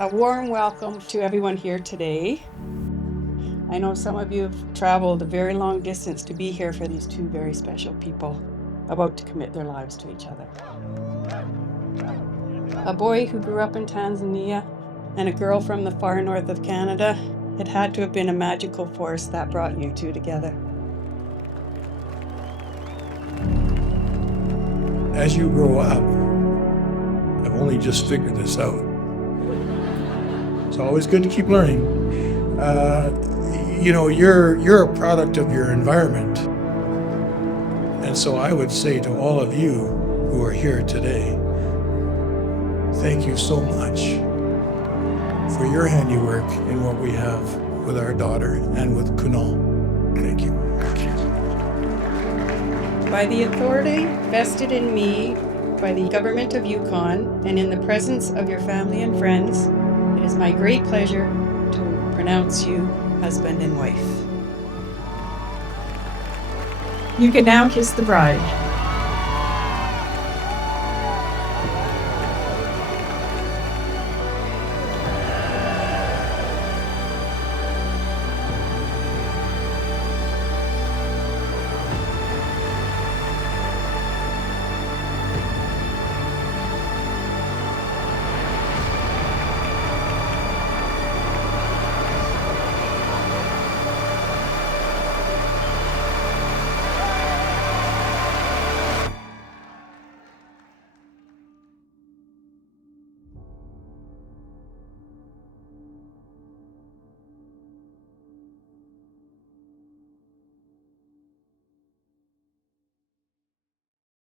A warm welcome to everyone here today. I know some of you have traveled a very long distance to be here for these two very special people about to commit their lives to each other. A boy who grew up in Tanzania and a girl from the far north of Canada. It had to have been a magical force that brought you two together. As you grow up, I've only just figured this out. It's always good to keep learning. You're a product of your environment. And so I would say to all of you who are here today, thank you so much for your handiwork in what we have with our daughter and with Kunal. Thank you. By the authority vested in me by the government of Yukon and in the presence of your family and friends, it is my great pleasure to pronounce you husband and wife. You can now kiss the bride.